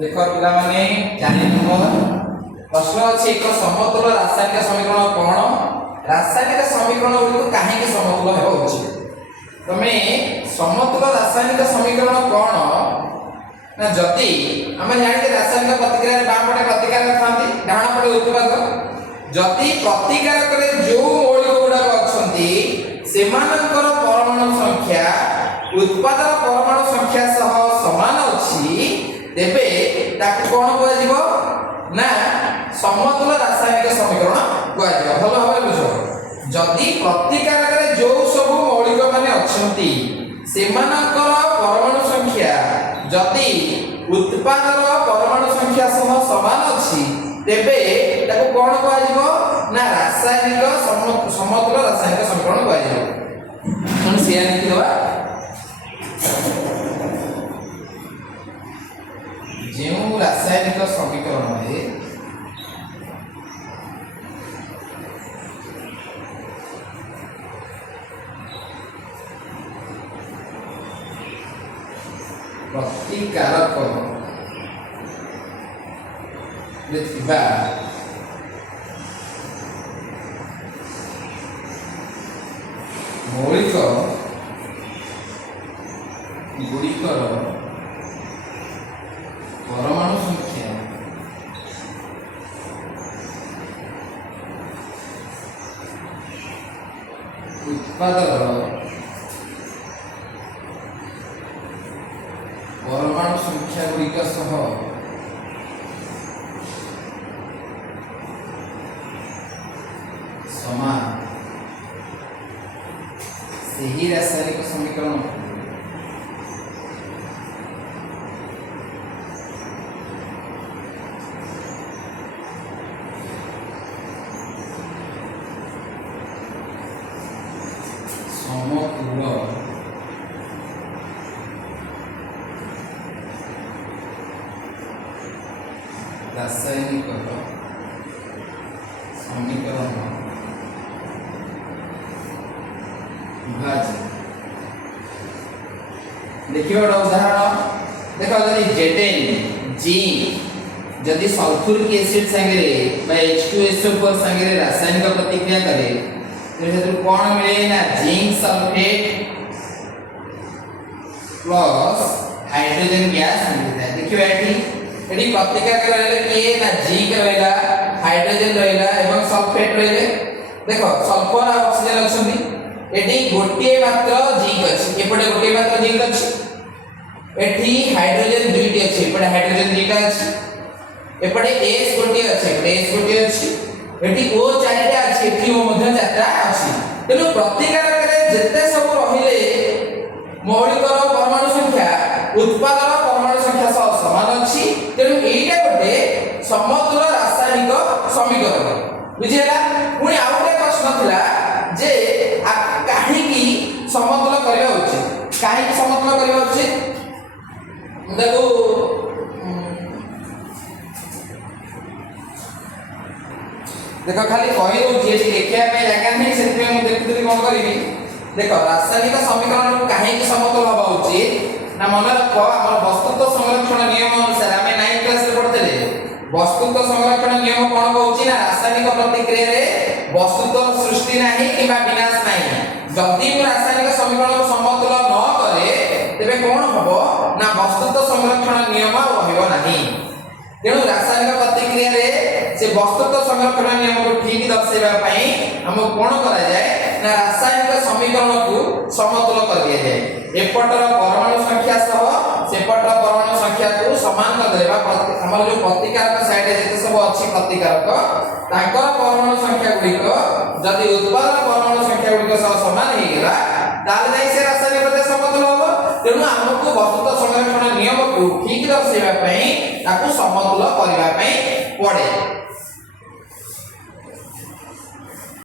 देखो पिला माने 4 नंबर प्रश्न अछि एक समतुल रासायनिक समीकरण कोन रासायनिक समीकरण गुडी काहे के समतुल हेबो अछि तमे समतुल रासायनिक समीकरण कोन ना जति हम जानि रासायनिक प्रतिक्रिया रे बाम पटे प्रतिकार थांती डाहाण पटे उत्पाद जति प्रतिकार करे जो मौलिक गुडा अछंती सेमानकर परमाणु संख्या उत्पादन परमाणु संख्या सह समान अछि तेबे ताकू कोन कोइ जीवो ना समतुल रासायनिक समीकरण कोइ जीवो भलो भाबे बुझो जदि प्रतिकार करे जो सब मौलिक माने अछंती सेमानकर परमाणु संख्या जदि उत्पादन परमाणु संख्या सह समान अछि तेबे ताकू कोन कोइ जीवो ना रासायनिक समतुल रासायनिक समीकरण कोइ जीवो कोन सिया लिखि दवा जो रासायनिक समीकरण है प्रतिकारक मौलिक गुड़िकर परमाणु संख्या उत्पादन परमाणु संख्या गुड़िक सह समान सही रासायनिक समीकरण समतुल रासायनिक समीकरण देखिए उदाहरण देखो जदि Zn जिंक जदि सल्फ्यूरिक एसिड संगे बा H2SO4 संगे रासायनिक प्रतिक्रिया करे तो कोन मिले ना zinc sulphate plus hydrogen gas मिलता है देखियो एठी प्रतिक्रिया करले के ना जिंक रहला हाइड्रोजन रहला एवं सल्फेट रहले देखो सल्फर और ऑक्सीजन अछंती एठी गोटे मात्र जिंक अछि एपटे गोटे मात्र जिंक अछि एठी हाइड्रोजन दुईटी अछि एपटे हाइड्रोजन दुईटा अछि एपटे S गोटे अछि एपटे S गोटे अछि एठी O चारिटा अछि एठी O मध्ये चारटा अछि तेनु प्रतिकार करे जते सब रहिले मौलिक परमाणु संख्या उत्पादन परमाणु संख्या सह समान अछि तेनु एइटा गोटे समतुल रासायनिक समीकरण बुझिला पुनी आउटे प्रश्न थिला जे काहे की समतुल करबा उचित काहे की समतुल करबा उचित देखो देखो खाली कहि दो जे लिखिया पे जगह नहीं सेते हम देखुतली कोन करिवि देखो रासायनिक समीकरण को काहे की समतुल होबा उचित ना मन रखो हमर वस्तुत्व संरक्षण नियम अनुसार हमें 9 क्लास रे पढ़तेले वस्तुत्व संरक्षण नियम कोन कहउची ना रासायनिक प्रतिक्रिया रे वस्तुत्व सृष्टि नाही किबा विनाश नाही जदि रासायनिक समीकरण को समतुल न करे तेबे कोन हबो ना वस्तुत्व संरक्षण नियम रहइबो नाही तेणु रासायनिक प्रतिक्रिया रे से वस्तुत्व संरक्षण नियम को ठीक दर्शाइबा पई हम कोन करा जाय ना रासायनिक समीकरण को समतुल कर दिया जाय एपटर परमाणु संख्या सह सेपटर परमाणु संख्या को समान कर देबा हमर जो प्रतिकारक साइड जेते सब अछि प्रतिकारक ताकर परमाणु संख्या गुडी को जदि उत्पादन परमाणु संख्या गुडी सह समान हे गेला ताल नै से रासायनिक प्रतिक्रिया समतुल होबो तेणु हमको वस्तुत्व संरक्षण नियम को ठीक दर्शाइबा पई ताकू समतुल करबा पई पड़े।